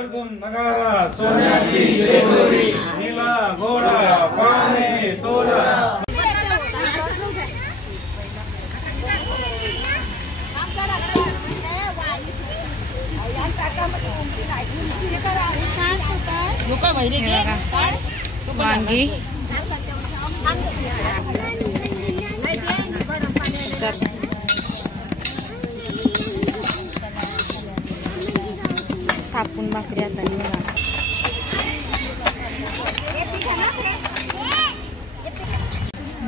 गर्दून नगारा सोन्याची जेजुरी नीला घोडा पाने तोडा. वांगी थापून भाकरी आता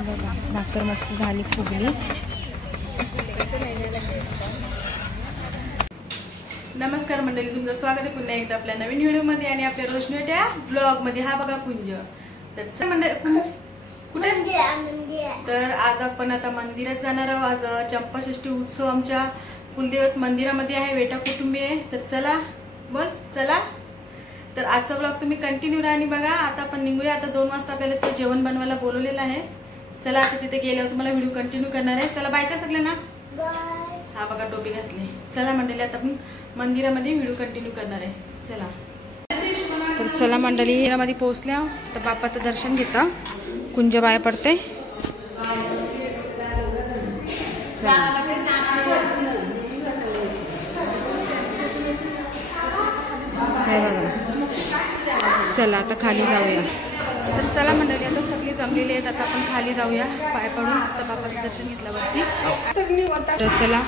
बघा भाकर मस्त झाली फुगली. नमस्कार मंडळी, तुमचं स्वागत आहे पुन्हा एकदा आपल्या नवीन व्हिडिओमध्ये आणि आपल्या रोशनीच्या ब्लॉगमध्ये. हा बघा कुंज. तर मंडळी तर आज आपण आता मंदिरात जाणार आहोत. आज चंपाषष्ठी उत्सव आमच्या कुलदेवत मंदिरामध्ये आहे, वेटा कुटुंबी आहे. तर चला चला. तर आजचा ब्लॉग तुम्ही कंटिन्यू राहा आणि बघा. आता आपण निघूया. आता 2 वाजता आपल्याला ते जेवण बनवायला बोलवलेलं आहे. चला आता तिथे गेल्यावर तुम्हाला व्हिडिओ कंटिन्यू करणार आहे. चला बाय का सगळ्यांना. हा बघा टोपी घातली. चला मंडळी आता आपण मंदिरामध्ये व्हिडिओ कंटिन्यू करणार आहे. चला. तर चला मंडळी मंदिरामध्ये पोहोचल्या. तर बाप्पाचं दर्शन घेता कुंज बाय पडते. चला आता खाली जाऊया. तर चला मंडळी आता सगळी जमलेली आहेत. आता आपण खाली जाऊया पाय पडून. आता बाप्पाचं दर्शन घेतल्यावरती. तर चला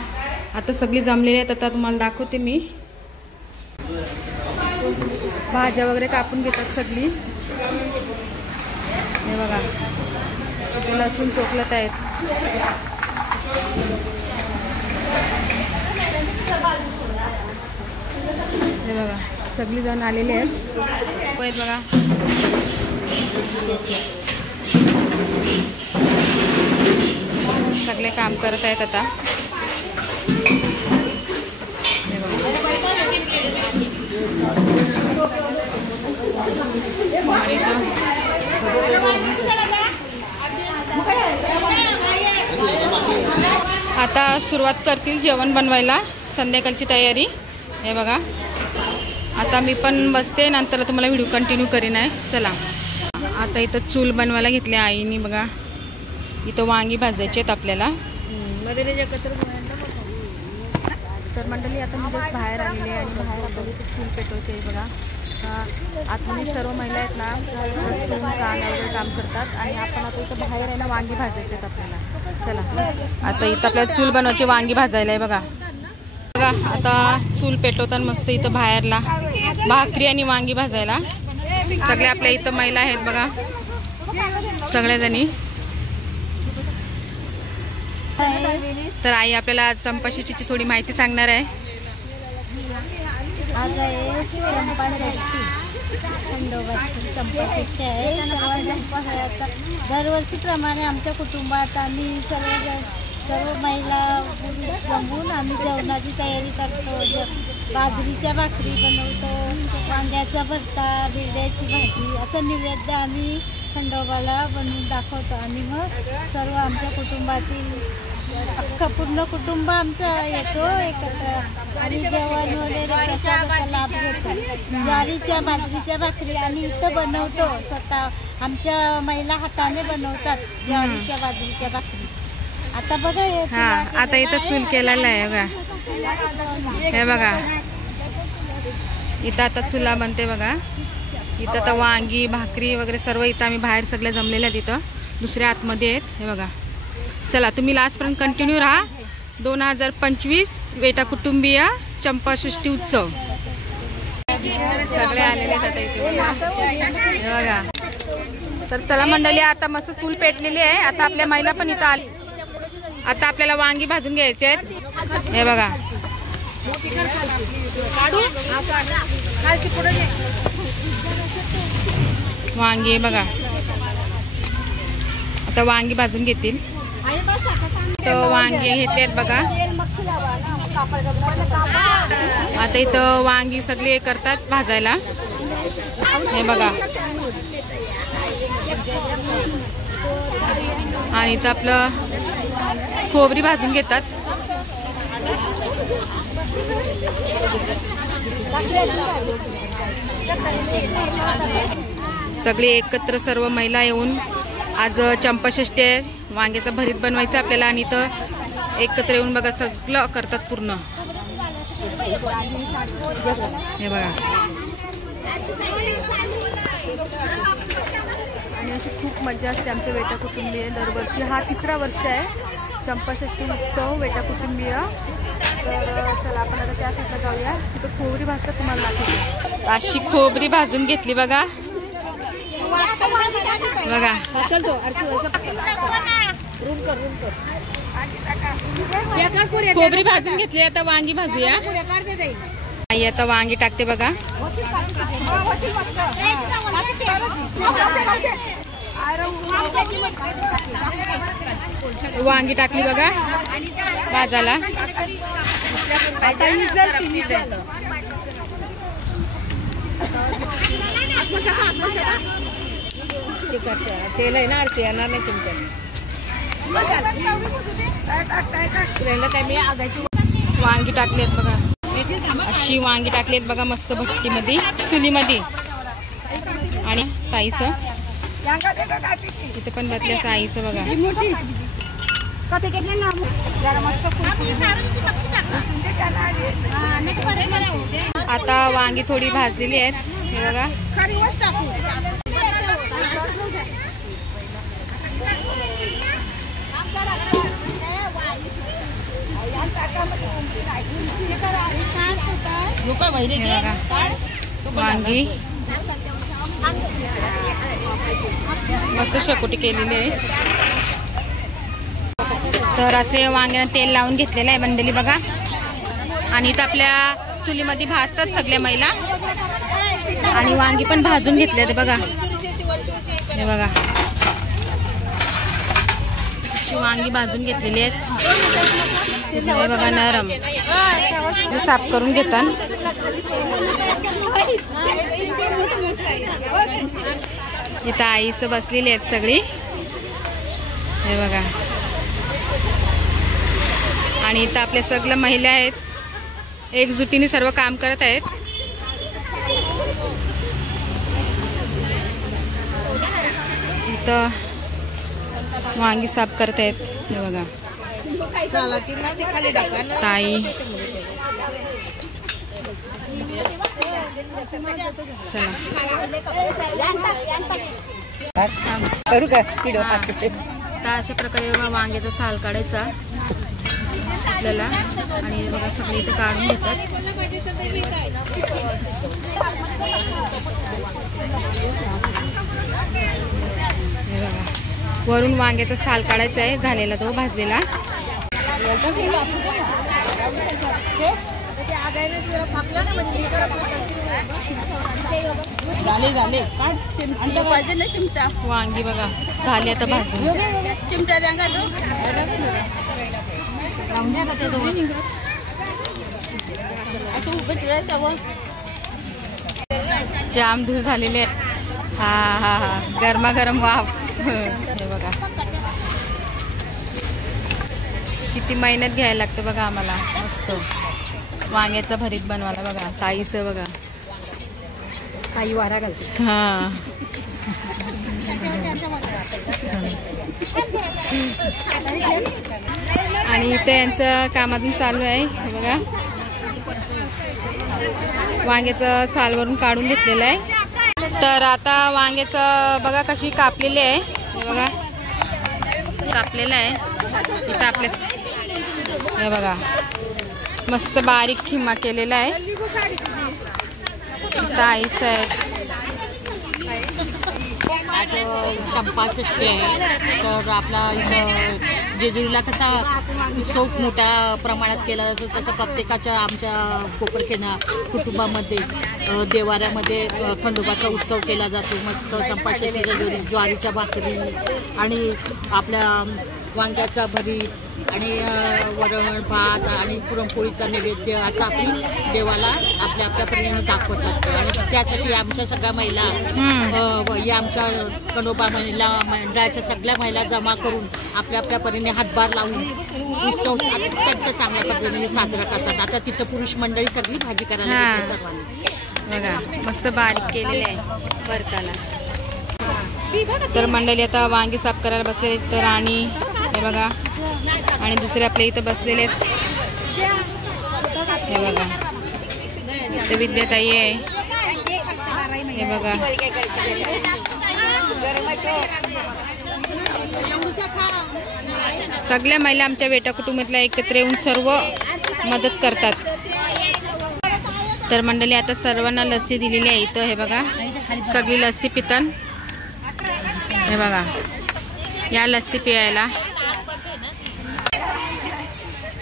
आता सगळी जमलेली आहेत. आता तुम्हाला दाखवते मी. भाज्या वगैरे कापून घेतात सगळी. हे बघा इथे लसूण चोखलत आहेत. हे बघा सगळी जण आलेले आहेत. बघा सगळे काम करत आहेत आता. आता सुरुवात करतील जेवण बनवायला. संध्याकाळची तयारी. हे बघा आता मी पण बसते, नंतर तुम्हाला व्हिडिओ कंटिन्यू करीन आहे. चला आता इथं चूल बनवायला घेतली आईनी. बघा इथं वांगी भाजायचे आहेत आपल्याला. तर मंडळी आता मी जस्ट बाहेर आलेली आहे आणि बाहेर आपल्याला इथे चूल पेटवायची आहे. बघा आतमध्ये सर्व महिला आहेत ना, लसूण कांदा वगैरे काम करतात आणि आपण आता इथं बाहेर आहे ना वांगी भाजायचे आहेत आपल्याला. चला आता इथं आपल्याला चूल बनवायची वांगी भाजायला आहे. बघा बघा आता चूल पेटवतात मस्त इथं बाहेरला भाकरी आणि वांगी भाजायला. सगळे आपल्या इथं महिला आहेत बघा सगळ्याजणी. तर आई आपल्याला चंपाषष्ठीची थोडी माहिती सांगणार आहे. आज आहे चंपाषष्ठी, खंडोबाची चंपाषष्ठी आहे. आता दरवर्षीप्रमाणे आमच्या कुटुंबात आम्ही सर्व महिला जमून आम्ही जेवणाची तयारी करतो. बाजरीच्या भाकरी बनवतो, वांग्याचा भरता, भेंड्याची भाजी असं नैवेद्य आम्ही खंडोबाला बनवून दाखवतो. आणि मग सर्व आमच्या कुटुंबातील अख्खा पूर्ण कुटुंब आमचं येतो एकत्र आणि जेवण वगैरे प्रसादाचा लाभ घेतो. ज्वारीच्या बाजरीच्या भाकरी आम्ही इथं बनवतो स्वतः. आमच्या महिला हाताने बनवतात ज्वारीच्या बाजरीच्या भाकरी. आता बघा हा आता इथं चूल केलेला आहे बघा. हे बघा इथं आता चुला बनते बघा. इथं आता वांगी भाकरी वगैरे सर्व इथं आम्ही बाहेर सगळ्या जमलेल्या आहेत. इथं दुसऱ्या आतमध्ये आहेत. हे बघा चला तुम्ही लास्टपर्यंत कंटिन्यू राहा. 2025 वेटा कुटुंबीय चंपाषष्ठी उत्सव सगळे आलेले आहेत इथे बघा. तर चला मंडळी आता मस्त चूल पेटलेली आहे. आता आपल्या महिला पण इथं आली. आता आपल्याला वांगी भाजून घ्यायचे आहेत. हे बघा वांगी बघा आता वांगी भाजून घेतील. तर वांगी घेतलेत बघा. आता इथं वांगी सगळे करतात भाजायला. हे बघा आणि इथं आपलं खोबरी भाजून घेतात. सगळी एकत्र सर्व महिला येऊन आज चंपाषष्ठी आहे, वांग्याचं भरीत बनवायचं आपल्याला आणि इथं एकत्र येऊन बघा सगळं करतात पूर्ण. हे बघा आणि अशी खूप मजा असते आमच्या वेटा कुटुंबीय दरवर्षी. हा 3रा वर्ष आहे चंपाषष्ठी उत्सव वेटा कुटुंबीय. तर चला आपण आता त्या साईडला जाऊया. तिथं खोबरी भाजतात तुम्हाला दाखवते. अशी खोबरी भाजून घेतली बघा बघा. खोबरी भाजून घेतली. आता वांगी भाजूया. आई आता वांगी टाकते बघा. वांगी टाकली बघा भाजायला. तेल आहे ना आरती येणार नाही तुमच्या. वांगी टाकलेत बघा. अशी वांगी टाकलेत बघा मस्त भट्टीमध्ये चुलीमध्ये. आणि साईचं इथे पण बसल्या साईचं बघा. आता वांगी थोडी भाजलेली आहेत हे बघा. वांगी मस्त शेकोटी केलेली आहे. तर असे वांग्याला तेल लावून घेतलेलं आहे मंडळी बघा. आणि इथं आपल्या चुलीमध्ये भाजतात सगळ्या महिला. आणि वांगी पण भाजून घेतले बघा. हे बघा अशी वांगी भाजून घेतलेली आहेत. हे बघा नरम साफ करून घेतात. इथं आईस बसलेली आहेत सगळी हे बघा. आणि इथं आपल्या सगळ्या महिला आहेत एकजुटीने सर्व काम करत आहेत. इथं वांगी साफ करत आहेत हे बघा ताई. चला करू का अशा प्रकारे बघा वांग्याचा साल काढायचा आपल्याला. आणि बघा सगळे इथे काढून घेतात. हे बघा वरून वांग्याचा साल काढायचा आहे झालेला तो भाजलेला. वांगी बघा झाली आता भाजून. जाम धूळ झालेले. हा हा हा गरमागरम वाफ. हे बघा किती मेहनत घ्यायला लागते बघा आम्हाला. मस्त वांग्याचा भरीत बनवायला बघा. ताईचं बघा ताई वारा घालते. हा आणि इथे यांचं काम अजून चालू आहे हे बघा. वांग्याचं सालवरून काढून घेतलेलं आहे. तर आता वांग्याचं बघा कशी कापलेली आहे हे बघा. कापलेलं आहे इथं आपल्या हे बघा मस्त बारीक खिमा केलेला आहे. इथं आईस आहे. आज चंपाषष्ठी आहे तर आपला जेजुरीला कसा उत्सव मोठ्या प्रमाणात केला जातो तसं प्रत्येकाच्या आमच्या कोपरखेना कुटुंबामध्ये देवाऱ्यामध्ये खंडोबाचा उत्सव केला जातो. मस्त चंपाषष्ठीच्या जोडी ज्वारीच्या भाकरी आणि आपल्या वांग्याचा भरीत आणि वरण भात आणि पुरणपोळीचा नैवेद्य असं आपली देवाला आपल्या आपल्या परीने दाखवत असतो. आणि त्यासाठी आमच्या सगळ्या महिला या आमच्या खंडोबा महिला मंडळाच्या सगळ्या महिला जमा करून आपल्या आपल्या परीने हातभार लावून उत्सव अत्यंत चांगल्या पद्धतीने साजरा करतात. आता तिथं पुरुष मंडळी सगळी भाजी करायला सर्वांनी बघा मस्त बारीक केलेले आहे भरताना. तर मंडळी आता वांगी साफ करायला बसलेले आहेत. तर आणि हे बघा आणि दुसरे आपल्या इथं बसलेले आहेत. हे बघा इथं विद्याताई आहे. हे बघा सगळ्या महिला आमच्या वेटा कुटुंबातल्या एकत्र येऊन सर्व मदत करतात. तर मंडळी आता सर्वांना लस्सी दिलेली आहे इथं. हे बघा सगळी लस्सी पितात. हे बघा या लस्सी पियायला.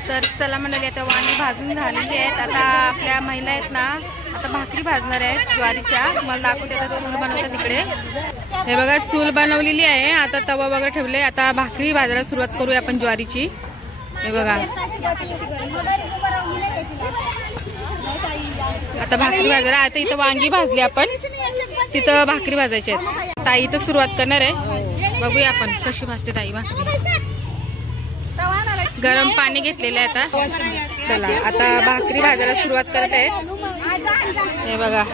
तर चला मंडळी आता वांगी भाजून झालेली आहेत. आता आपल्या महिला आहेत ना आता भाकरी भाजणार आहेत ज्वारीच्या. मला दाखवते आता चूल बनवतात तिकडे. हे बघा चूल बनवलेली आहे. आता तवा वगैरे ठेवले. आता भाकरी भाजायला सुरुवात करूया आपण ज्वारीची. हे बघा आता भाकरी भाजायला. आता इथं वांगी भाजली आपण तिथं भाकरी भाजायची आहेत. ताई तर सुरुवात करणार आहे. बघूया आपण कशी भाजते ताई भाकरी. गरम पाणी घेतलेलं आहे आता. चला आता भाकरी भाजायला सुरुवात करत आहे. हे बघा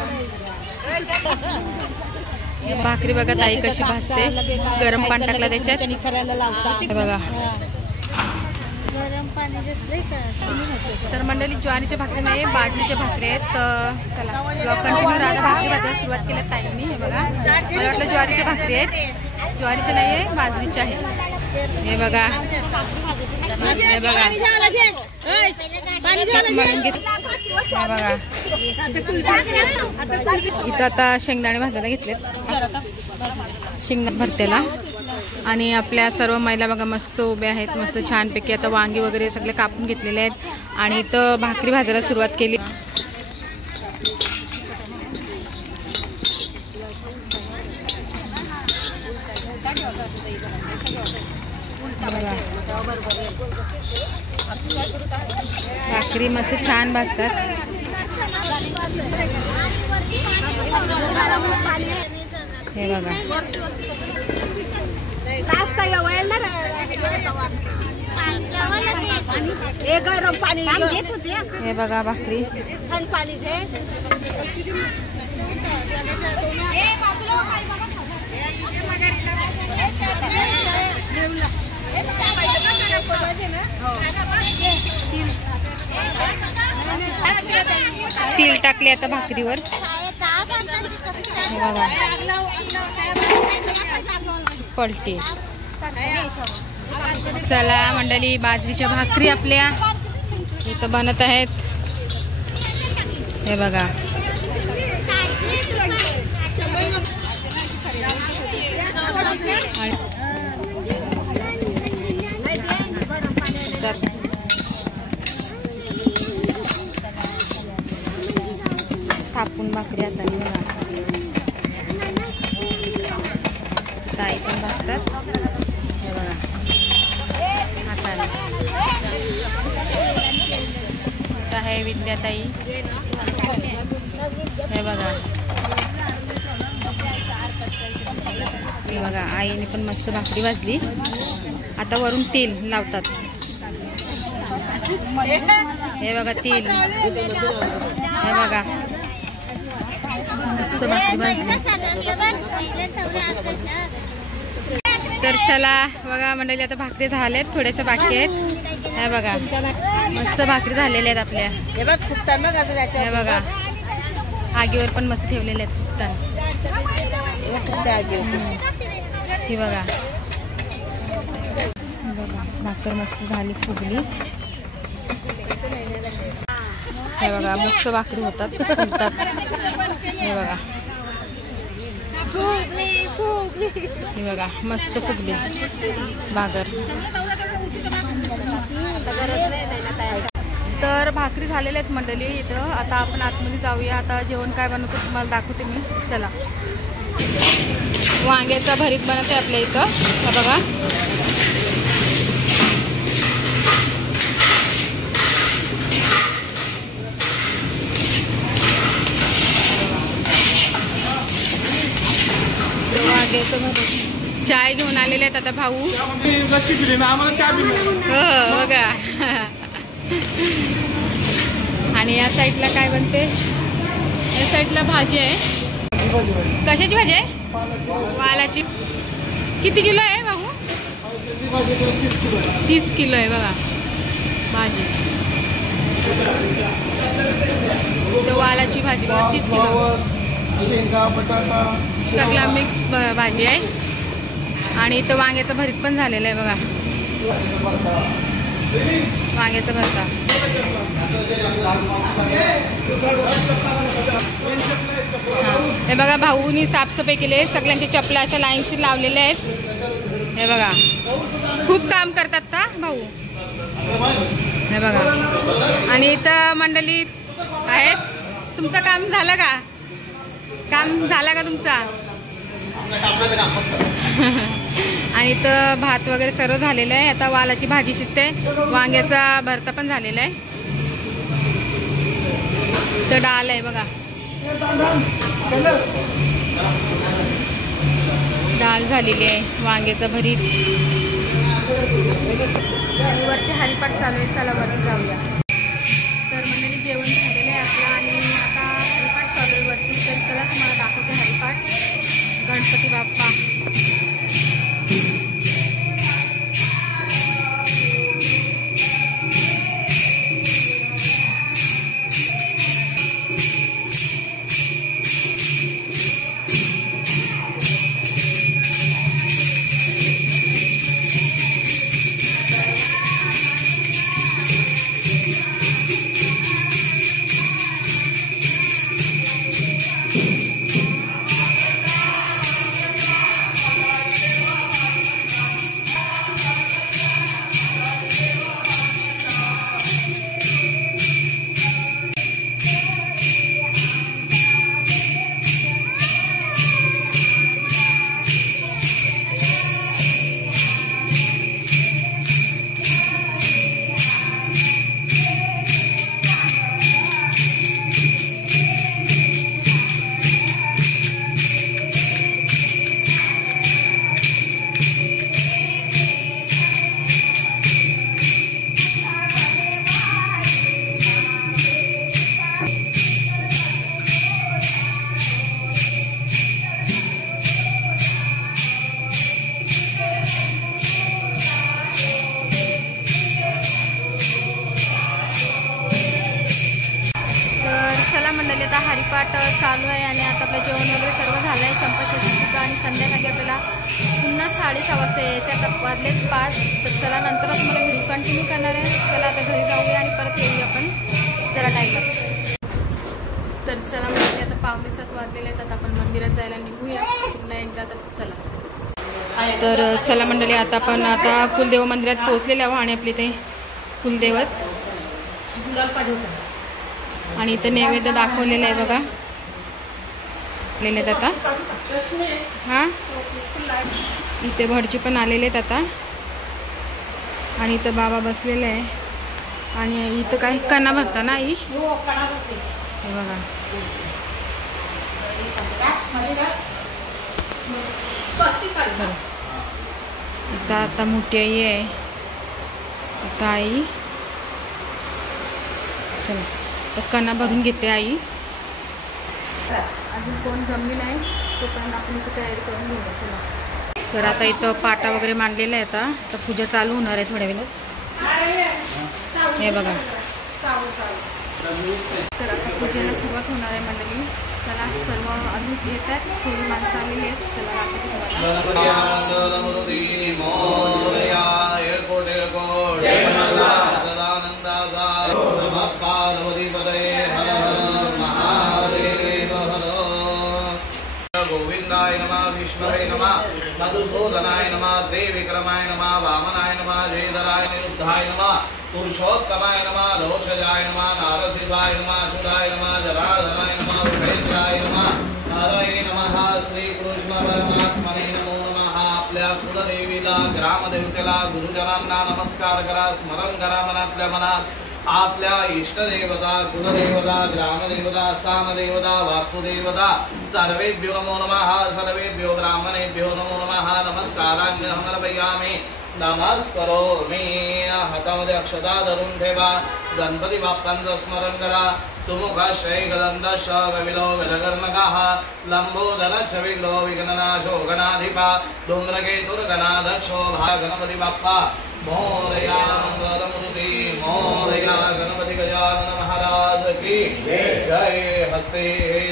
भाकरी बघा ताई कशी भाजते. गरम पाणी टाकलं त्याच्यात. हे बघा तर मंडळी ज्वारीच्या भाकरी नाही बाजरीच्या भाकरी आहेत. चला ब्लॉग कंटिन्यू राहा. भाकरी भाजायला सुरुवात केली ताईंनी. हे बघा मला वाटलं ज्वारीच्या भाकरी आहेत. ज्वारीच्या नाही आहे बाजरीच्या आहे. हे बघा हे बघा बघा इथं आता शेंगदाणे भाजायला घेतलेत शेंगदाणे भरतेला. आणि आपल्या सर्व महिला बघा मस्त उभ्या आहेत मस्त छानपैकी. आता वांगी वगैरे सगळे कापून घेतलेले आहेत आणि इथं भाकरी भाजायला सुरुवात केली. भाकरी मस्त छान भाजतात. हे बघा हे बघा भाकरी. तीळ टाकले आता भाकरीवर. पलटी. चला मंडळी बाजरीच्या भाकरी आपल्या इथं बनत आहेत. हे बघा थापून भाकरी आता ताई पण भाजतात. हे बघा हाताने आहे विद्याताई. हे बघा हे बघा आईने पण मस्त भाकरी भाजली. आता वरून तेल लावतात. हे बघा तेल. हे बघा मस्त भाकरी भाजली. तर चला बघा मंडळी आता भाकरी झाल्यात थोड्याशा बाकी आहेत. हे बघा मस्त भाकरी झालेल्या आहेत आपल्या. हे बघा आगीवर पण मस्त ठेवलेले आहेत फुकताना. ही बघा भाकर मस्त झाली फुगली. हे बघा मस्त भाकरी होतात फुलतात. हे बघा हे बघा मस्त फुगली भाकर. तर भाकरी झालेल्या आहेत मंडळी इथं. आता आपण आतमध्ये जाऊया. आता जेवण काय बनवतो तुम्हाला दाखवते मी. चला वांग्याचा भरीत बनवते आपल्या इथं. हा बघा चाय घेऊन आलेले आहेत आता भाऊ. हो बघा आणि या साईडला काय बनते या साईडला भाजी आहे. कशाची भाजी आहे? वालाची. किती किलो आहे भाऊ? 30 किलो आहे बघा भाजी. तर वालाची भाजी बघा 30 किलो. सगळा मिक्स भाजी आहे. आणि इथं वांग्याचं भरीत पण झालेलं आहे बघा. वांग्याचं भरता. हे बघा भाऊनी साफसफाई केली आहे. सगळ्यांच्या चपला अशा लाईनशीर लावलेल्या आहेत. हे बघा खूप काम करतात का भाऊ? हे बघा. आणि इथं मंडळी आहेत. तुमचं काम झालं का? काम झालं का तुमचा? आणि इथं भात वगैरे सर्व झालेलं आहे. आता वालाची भाजी शिजते. वांग्याचा भरता पण झालेला आहे. तर डाळ आहे बघा. डाळ झालेली आहे. वांग्याचा भरीत. वरती हरिपाठ चालू आहे. चला वरती जाऊया. तर मंडळी जेवण झालेलं आहे आपलं आणि आता हरिपाठ चालू आहे वरती. तर चला तुम्हाला दाखवते हरिपाठ. गणपती बाप्पा. आता हरिपाठ चालू आहे आणि आता आपलं जेवण वगैरे सर्व झालं आहे चंपाषष्ठीचं. आणि संध्याकाळी आपल्याला पुन्हा 6:30 वाजता यायचं. आता वाजलेच 5. तर चला नंतर तुम्हाला व्हिडिओ कंटिन्यू करणार आहे. चला आता घरी जाऊया आणि परत येऊया आपण जरा टाईम. तर चला म्हणजे आता 6:45 वाजलेले आहेत. आता आपण मंदिरात जायला निघूया पुन्हा एकदा. तर चला. तर चला मंडळी आता आपण आता कुलदेव मंदिरात पोहोचलेले आहोत आणि आपले ते कुलदैवत आणि इथं नैवेद्य दाखवलेलं आहे बघा. आलेले आहेत आता. हां इथे भटजी पण आलेले आहेत आता. आणि इथं बाबा बसलेले आहे. आणि इथं काही कणा भरता ना आई? हे बघा. चला इथं आता मोठी आई आहे. इथं आई. चला तर कणा भरून घेते आई. अजून कोण जमली नाही तोपर्यंत आपण इथं तयारी करून घेऊया. चला. तर आता इथं पाटा वगैरे मांडलेला आहे. आता तर पूजा चालू होणार आहे थोड्या वेळात. हे बघा. तर आता पूजेला सुरुवात होणार आहे मंडळी. चला सर्व अजून येत आहेत. थोडी माणसं आलेली आहेत. चला राहते गोविंदाय नमः विष्णवे नमः मधुसूदनाय नमः त्रिविक्रमाय नमः वामनाय नमः जयधराय निरुद्धाय नमः पुरुषोत्तमाय नमः लोचजाय नमः नारसिंहाय नमः अच्युताय नमः जनार्दनाय नमः उपेन्द्राय नमः हरये नमः श्रीकृष्ण परमात्मने नमो नमः. आपल्या कुलदेवीला ग्रामदेवतेला गुरुजनांना नमस्कार करा. स्मरण करा मनातल्या मनात. आपल्या इष्टदेवता कुलदेवता ग्रामदेवता स्थानदेवता वास्तुदेवता सर्वेभ्यो नमो नमः. सर्वेभ्यो ब्राह्मणेभ्यो नमो नमः. नमस्कारान् समर्पयामि. नमस्करोमि हातामध्ये अक्षता धरून ठेवा गणपती बाप्पांचं स्मरण करा सुमुखाश्रय गदंदश गविलो गजकर्णकाः लंबोदर छविलो विघ्ननाशो गणाधिपा धूम्रकेतुर्गणाध्यक्षो गणपती बाप्पा मोरया मंगलमूर्ती मोरया गणपती गजानन महाराज की जय। हस्ते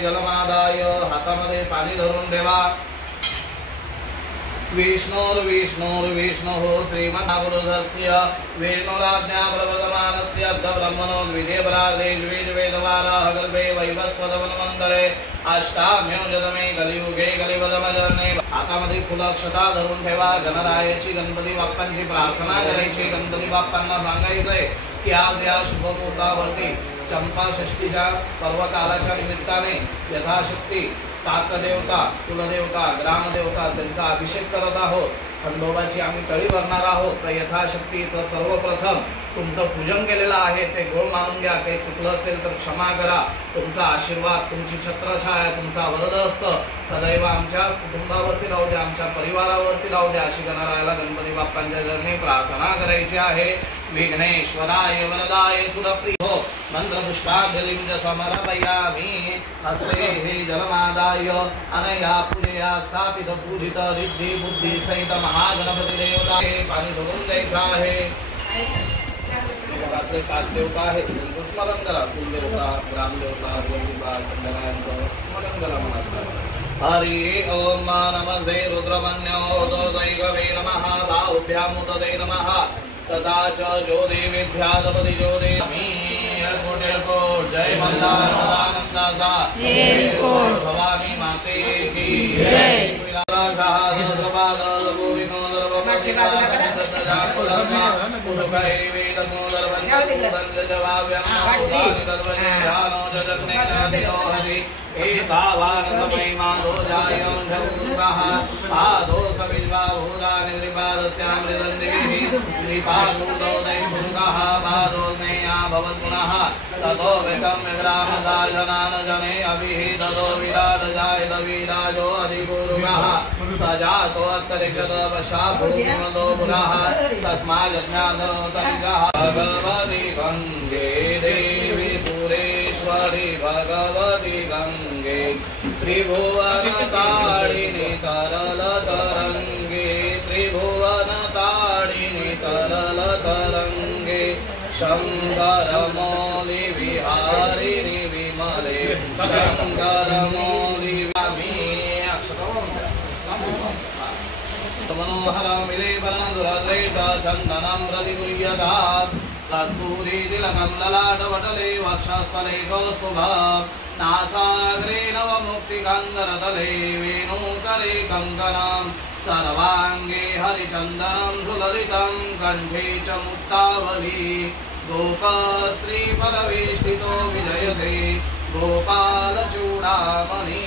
जलमादाय हातामध्ये पाणी धरून ठेवा विष्णुर्विष्णुर्विष्णुः श्रीमन्नागुरुधस्य विष्णुराज्ञा प्रवर्तमानस्य ब्रह्मणो द्वितीयपरार्धे द्विवेदवाराः कल्पे वैवस्वतवनमन्तरे अष्टाम्योजतमे कलियुगे कलिवदमजने हातामध्ये फुलाक्षता धरून ठेवा गणरायाची गणपती बाप्पांची प्रार्थना करायची गणपती बाप्पांना सांगायचंय की आज या शुभमुहूर्तावरती चंपा षष्टीच्या पर्वकालाच्या निमित्ताने यथाशक्ती ताकदेवता कुलदेवता ग्रामदेवता त्यांचा अभिषेक करत आहोत खंडोबाची आम्ही तळी भरणार आहोत तर यथाशक्ती तर सर्वप्रथम तुमचं पूजन केलेलं आहे ते गोळ मानून घ्या काही चुकलं असेल तर क्षमा करा तुमचा आशीर्वाद तुमची छत्रछाया तुमचा वरदहस्त सदैव आमच्या कुटुंबावरती राहू द्या आमच्या परिवारावरती राहू द्या अशी गणरायाला गणपती बाप्पांच्या चरणी प्रार्थना करायची आहे। विघ्नेश्वराय वरदाय सुरप्रियो मंत्रपुष्पांजलिं च समर्पयामि हस्ते हे जलमादाय अनया पूजया स्थापित पूजित रिद्धि बुद्धि सहित महागणपती देवता हे पाणी भरून द्यायचं आहे। आपले कालदेवता आहे त्यांचं स्मरण करा कुलदेवता ग्रामदेवता देवता खंडरायांचं स्मरण करा म्हणा। हरि ओम नमस्ते रुद्रमन्यो दैववे नमः बाहुभ्यां उदते नमः तथा च जो देवेभ्यादपति जो देवी कोट जय मल्लानंदा भवानी माते की जय। ततो जने अभिहितो विराट जायत विराजो अधिगुरुः सजातो अन्तरिक्षत पश्चाभूतो पुनः तस्माज्ञानोतरिकः भगवति गंगे देवी सुरेश्वरी भगवति गंगे त्रिभुवनतारिणी तरलतरङ्गे त्रिभुवनतारिणी तरलतरङ्गे शंकरमौलि विहारिणि विमले शंकरमौलि मनोहर मिले बलन्दुरद्रेष चन्दनं प्रतिगृह्यतात् कस्तूरी तिलकं ललाटपटले वक्षस्थले कौस्तुभः नासाग्रे नवमुक्तिगन्धरतले वेणुकरे कङ्कणं सर्वांगे हरिचन्दनं सुललितं कंठे च मुक्तावली गोपस्त्रीफलवेष्टितो विजयते गोपालचूडामणि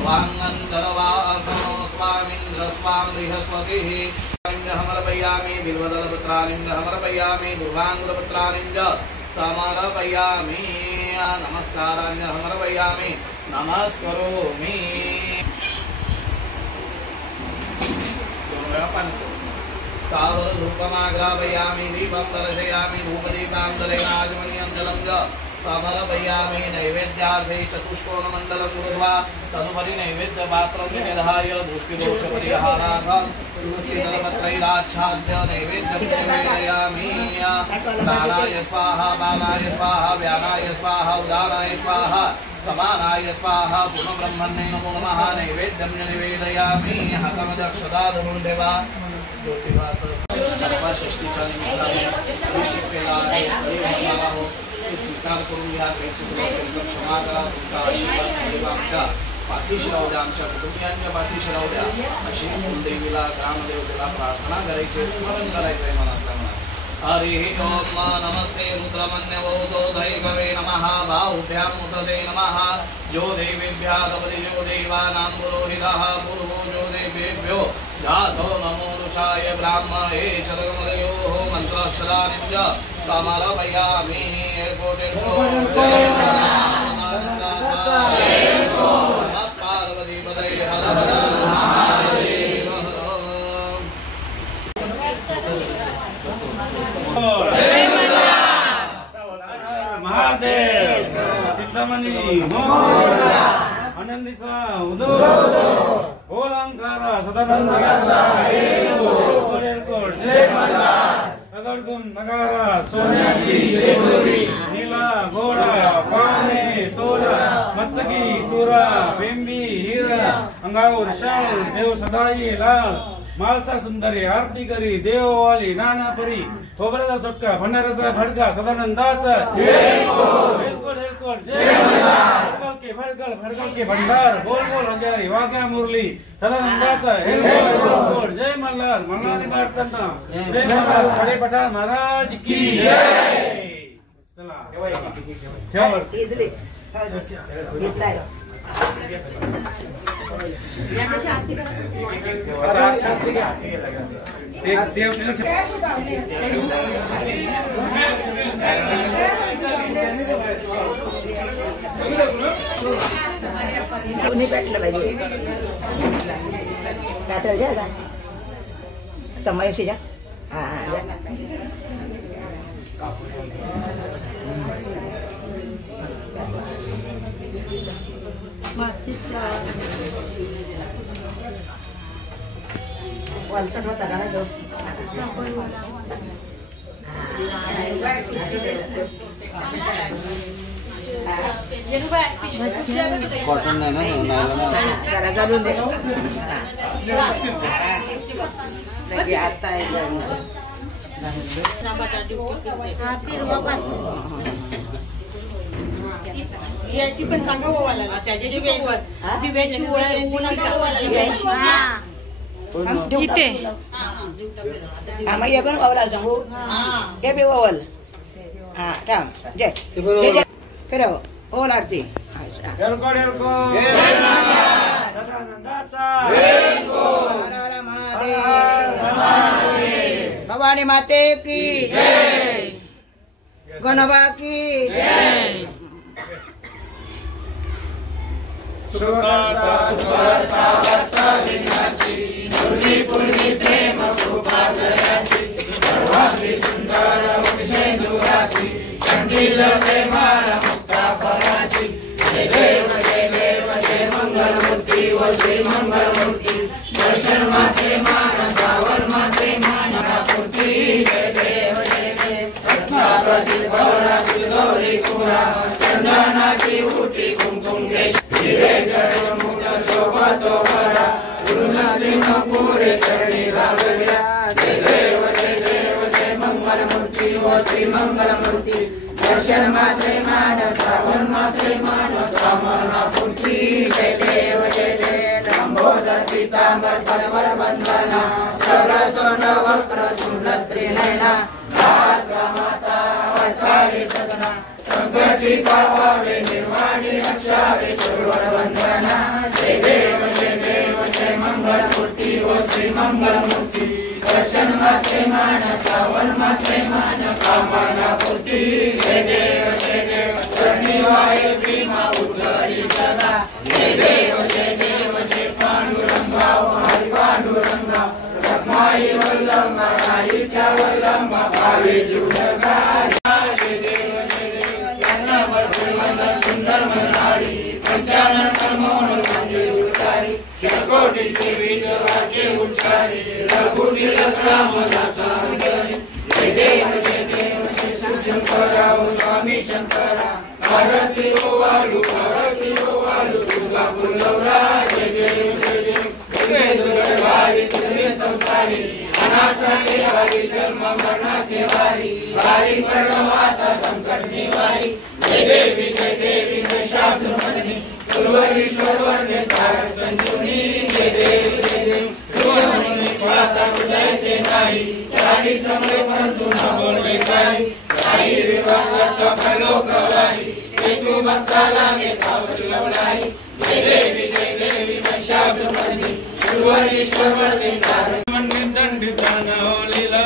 स्वाङ्गन्धर्वाघनो स्वामिन्द्र स्वां बृहस्पतिः समर्पयामि बिल्वदलपत्राणिं समर्पयामि दुर्वाङ्गुलपत्राणिं च समर्पयामि नमस्कारान् समर्पयामि नमस्करोमि। स्थावर धूपमाग्रापयामि दीपं दर्शयामि धूपदीपान्तरेणाजमनीयं जलं च समर्पयामि नैवेद्यार्थे चतुष्कोणमण्डलं कृत्वा तदुपरि नैवेद्यपात्रं निधाय दृष्टिदोषपरिहारार्थं तुलसीदलपत्रैराच्छाद्य नैवेद्यं निवेदयामि। दानाय स्वाहा बालाय स्वाहा व्यानाय स्वाहा उदानाय स्वाहा समानाय स्वाहा पुनर्ब्रह्मणे नमो नमः नैवेद्यं निवेदयामि। हातामध्ये अक्षता धरून ठेवा ज्योतिबाचं षष्टीच्या निमित्ताने अभिषेक केला आहे स्वीकार करून घ्या क्षमा करा तुमचा आशीर्वाद सदैव आमच्या पाठीशी राहू द्या आमच्या कुटुंबियांच्या पाठीशी राहू द्या अशी कुलदेवीला ग्रामदेवतेला प्रार्थना करायची स्मरण करायचंय मनातल्या मनात। हरि ओम नमस्ते रुद्रमन्यवोतो दैववे नमः बाहुभ्यां उदते नमः जो देवेभ्यादपति जो देवानां पुरोहितः पूर्वो जो देवेभ्यो जातो नमो रुचाय ब्राह्मणे शतकमलयोः मन्त्राक्षराणि च समर्पयामि। पार्वतीपतये हर हर महादेव। मोरया आनंदीचा उदो ओलंकार सदानंदाचा जय मल्हार नगरतून नगारा सोन्याची जेजुरी नीला घोडा पाने तोरा मस्तकी तुरा बेंबी हिरा अंगावर शाल देव सदाई लाल मालसा सुंदरी आरती करी देववाली नाना परी खोबऱ्याचा चटका भंडाराचा फडका सदानंदाचा फडकल के भंडार बोल बोल हजारी वाघ्या मुरली सदानंदाचा जय मल्हार मल्हारी मारताना जय मल्हार खडे पठाण महाराज की जय. चला कोणी पेटलं पाहिजे कातर द्या का समायशी द्या हा वालसट होता का ना तो कॉटन नाही ना जरा घालून दे आता याची पण सांगा ओवाला त्याची दिव्याची इथे मग हे पण ओवाला सांगू हे बी ओवल हा थांब जय फिरव ओवल आरती भवानी माते की जय गणबा की जय दर्शन मात्रे मान श्रावण मात्रे मान कामना पूर्ती जय देव लंबोदर पीतांबर परवर वंदना सर्व स्वर्ण वक्र चूर्ण त्रिनयना माता वटारी सदना संकटी पावावे निर्वाणी रक्षावे सर्वर वंदना जय देव जय मंगल मूर्ती व श्री मंगल मूर्ती दर्शन मात्रे मान श्रावण मात्रे मान कामना पूर्ती जय देव शनिवाय भीमा उदरी सदा जय देव जय पांडुरंगा हरि पांडुरंगा रखमाई वल्लभा राईच्या वल्लभा भावे जुडगा जय देव सुंदर मनारी पंचानन कर्मोन मंदिर उच्चारी कोटी देवी जवाचे उच्चारी रघुवीर रामदासा जय देव शिवशंकरा स्वामी शंकरा भारती ओवाळू दुर्गा पुरवरा जय देव वारी तुम्ही संसारी अनाथ वारी जन्म मरणाचे वारी वारी प्रणवाता संकट निवारी जय देवी महिषासुरमर्दिनी सुरवरीश्वर तारक संजीवनी जय देव माता तुझे से नाही सारी समय परंतु न बोलवे काही साई विवाह का फलो कवाई तू भक्ता लागे पावस लवलाई जय देवी महिषासुरमर्दिनी सुरवरीश्वर तारक दंडिताना लीला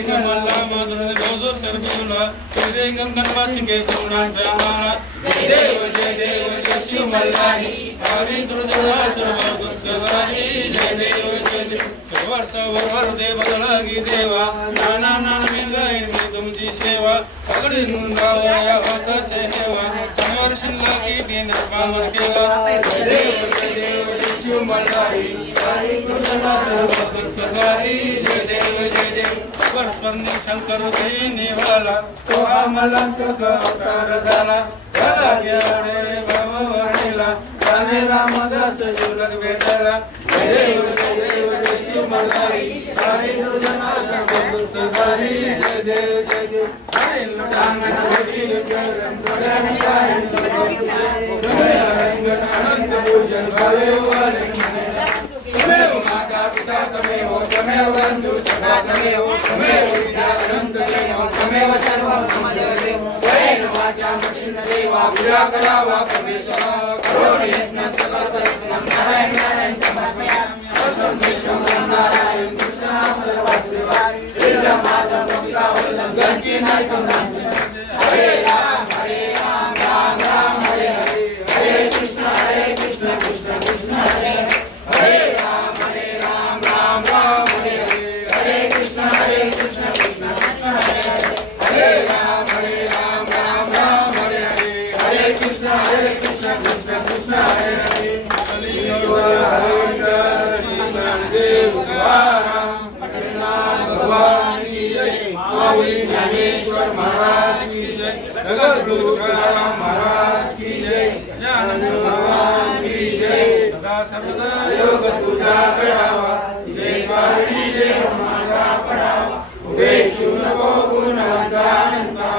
कमला मधुर जो सरदूला तुझे गंगनवासी के सोनाचा माळा जय देव शिव मल्हारी हरी दुर्दुरासुरवाणी जय देव वर्ष वर दे बदलागी देवा नाना नाना मी गाईन तुमची सेवा सगळी नोंदावया होत सेवा समोर शिल्लकी दिन कामर केला स्पर्णी शंकर निवाला तो आमलांक अवतार झाला त्याला गेले भववर्णीला त्याने रामदास जुलक भेटला देव देव शिव मल्हारी हरी दुर्जना सर्वसुधारी जय देव जय देव हरी लुटांगण वकील चरण सगळ्यांनी कारण अनंत पूजन भावे वाले तमेव माता पिता तमेव तमेव बंधु सखा तमेव तमेव विद्या अनंत देव तमेव सर्वं मम देव वैन वाचा मतिन देवा पूजा करावा परमेश्वरा करोड़ यज्ञ सकल यज्ञ नारायण नारायण समर्पयामि असंदेशं नारायण कृष्ण सर्वस्वा श्री माता पिता वल्लभ गणकी नायकं हरे राम राम राम हरे हरे हरे कृष्ण कृष्ण कृष्ण हरे हरे राम राम राम हरे हरे हरे कृष्ण कृष्ण कृष्ण हरे हरे राम राम राम हरे हरे हरे कृष्ण कृष्ण कृष्ण हरे हरे भगवान की जय माऊली ज्ञानेश्वर महाराज की जय जगत गुरु तुकाराम महाराज की जय ज्ञानदेव भगवान की जय सदा सर्वदा योग तुझा करावा जय कारणी जय माझा पडावा उभे नको गुणवंतानंता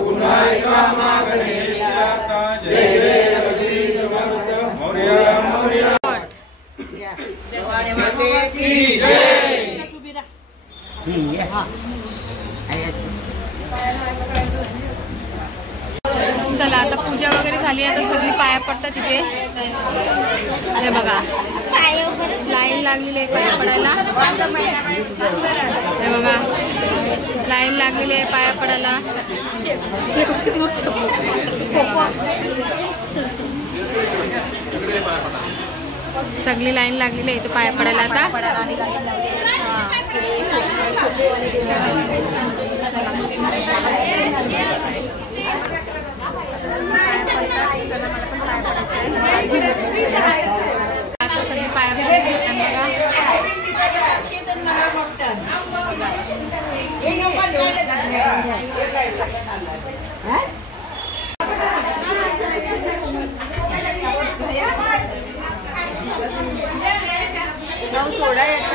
गुणायका मागणेशाता जय जय जगदीश समर्थ मोरया मोरया देवाने की जय चला आता पूजा वगैरे झाली आता सगळी पाया पडतात तिथे हे बघा लाईन लागलेली आहे पाया पडायला हे बघा लाईन लागलेली आहे पाया पडायला सगळी लाईन लागलेली आहे इथे पाया पडायला आता सगळी पाया थोडा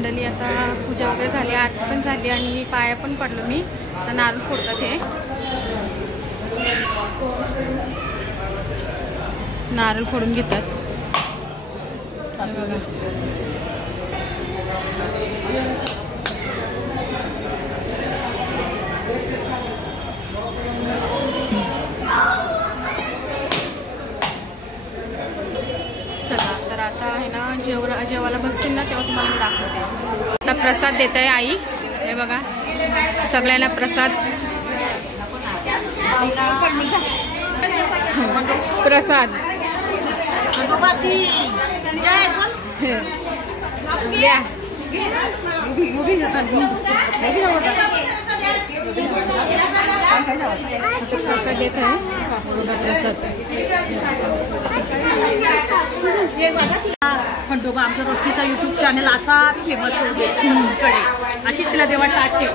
मंडळी आता पूजा वगैरे झाली आरती पण झाली आणि पाया पण पडलो मी आता नारळ फोडतात हे नारळ फोडून घेतात बघा आता आहे ना जेवायला बसतील ना तेव्हा तुम्हाला दाखवते आता प्रसाद देत आहे आई हे बघा सगळ्यांना प्रसाद प्रसाद द्या प्रसाद देत आहे प्रसाद खंडोबा आमच्या रोशनीचा युट्यूब चॅनल असाच फेमस कडे अशी तिला देवा ताट ठेव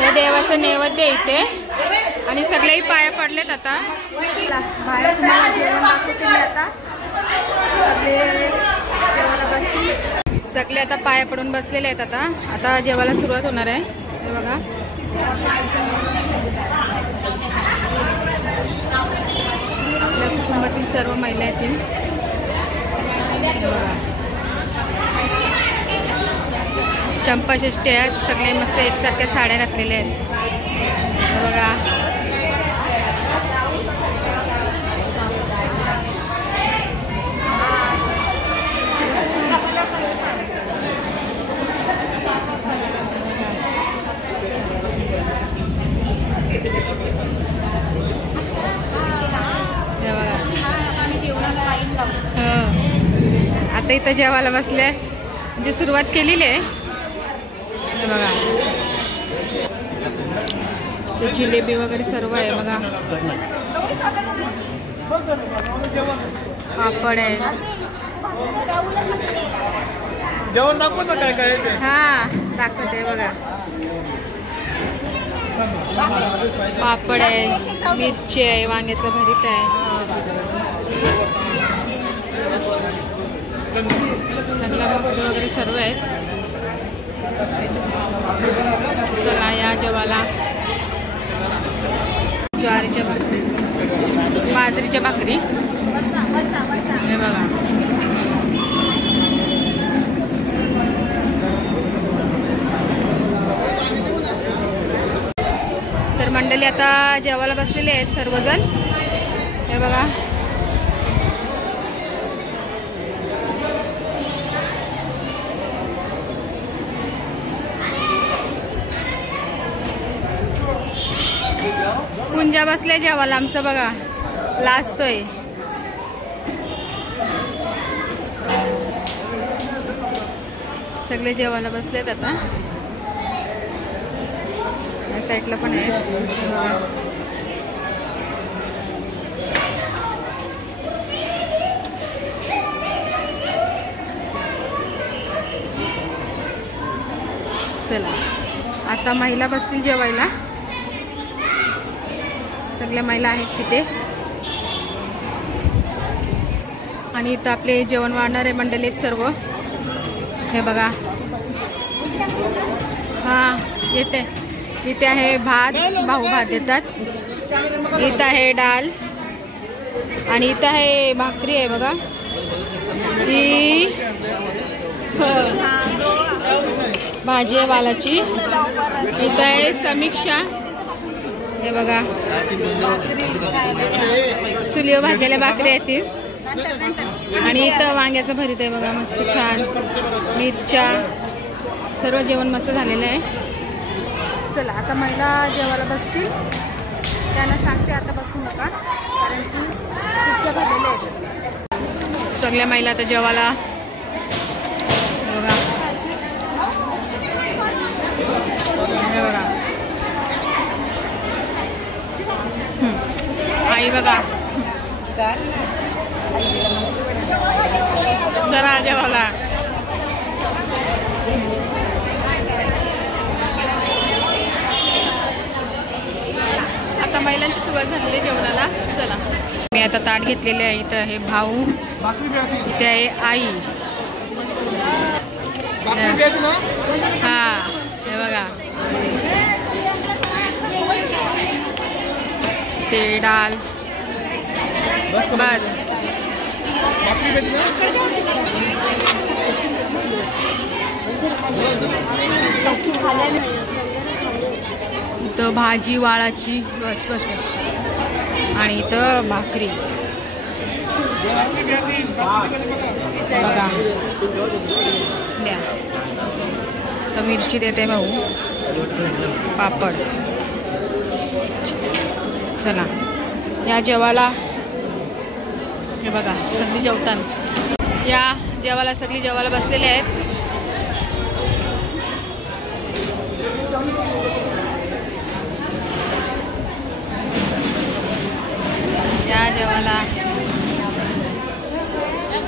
या देवाचं नैवेद्य इथे आणि सगळेही पाया पडलेत आता बाहेर तुम्हाला जेवण दाखवते मी आता सगळे जेवायला बसतील सगळे आता पाया पडून बसलेले आहेत आता जेवायला सुरुवात होणार आहे हे बघा आपल्या कुटुंबातील सर्व महिला येतील चंपाषष्ठी आहेत सगळे मस्त एकसारख्या साड्या घातलेल्या आहेत बघा आता इथं जेवायला बसले म्हणजे सुरुवात केलेली आहे बघा जिलेबी वगैरे सर्व आहे बघा पापड आहे जेवण दाखवत ना काय काय हा दाखवते बघा पापड आहे मिरची आहे वांग्याचं भरीत आहे सगळं भाकरी वगैरे सर्व आहेत चला या जेवायला ज्वारीच्या भाकरी बाजरीच्या भाकरी हे बघा तर मंडळी आता जेवायला बसलेले आहेत सर्वजण हे बघा पुंजा बसले जेवायला आमचं बघा लाजतोय सगळे जेवायला बसलेत आता या साईडला पण आहे चला आता महिला बसतील जेवायला सगळ्या महिला आहेत तिथे आणि इथं आपले जेवण वाढणारे मंडळी आहेत सर्व हे बघा हा येते इथे आहे भात भाऊ भात देतात इथं आहे डाळ आणि इथं आहे भाकरी आहे बघा ही भाजी आहे वालाची इथं आहे समीक्षा हे बघा चुलीवर भाजलेल्या भाकरी आहेत आणि इथं वांग्याचं भरीत आहे बघा मस्त छान मिरच्या सर्व जेवण मस्त झालेलं आहे चला आता महिला जेवायला बसतील त्यांना सांगते आता बसू नका कारण की खूपच्या भरलेल्या आहेत सगळ्या महिला आता जेवायला बघा हे बघा आई बघा जरा जेवायला आता महिलांची सुरुवात झालेली आहे जेवणाला चला मी आता ताट घेतलेले आहे इथं आहे भाऊ इथे आहे आई हा हे बघा ते डाल बस इथं भाजी वाळाची बस बस बस आणि इथं भाकरी बघा द्या तर मिरची देते भाऊ पापड चला या जेवायला हे बघा सगळी जेवताना या जेवायला सगळी जेवायला बसलेले आहेत. या जेवायला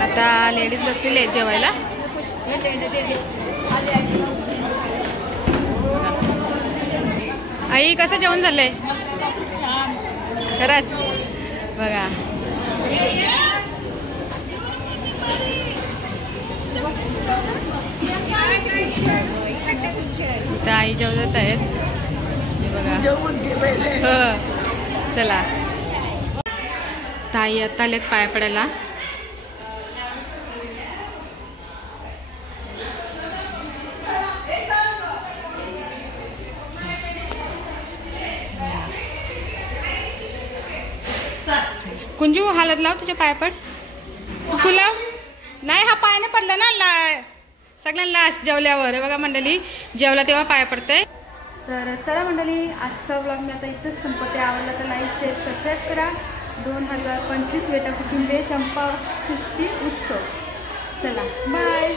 आता लेडीज बसलेले आहेत जेवायला. आई कसं जेवण झालंय खरंच बघा. इथं आई जेवत आहेत हे बघा. चला ताई आता आलेत पाया पडायला. कुंजू हालत लाव तुझ्या पाय पड. कुलाव नाही हा पायाने पडला ना सगळ्यांना जेवल्यावर. बघा मंडळी जेवला तेव्हा पाय पडतंय. तर चला मंडळी आजचा व्लॉग मी आता इथंच संपते. आवडला तर लाईक शेअर सबस्क्राईब करा. 2025 वेटा कुटुंबे चंपाषष्ठी उत्सव. चला बाय.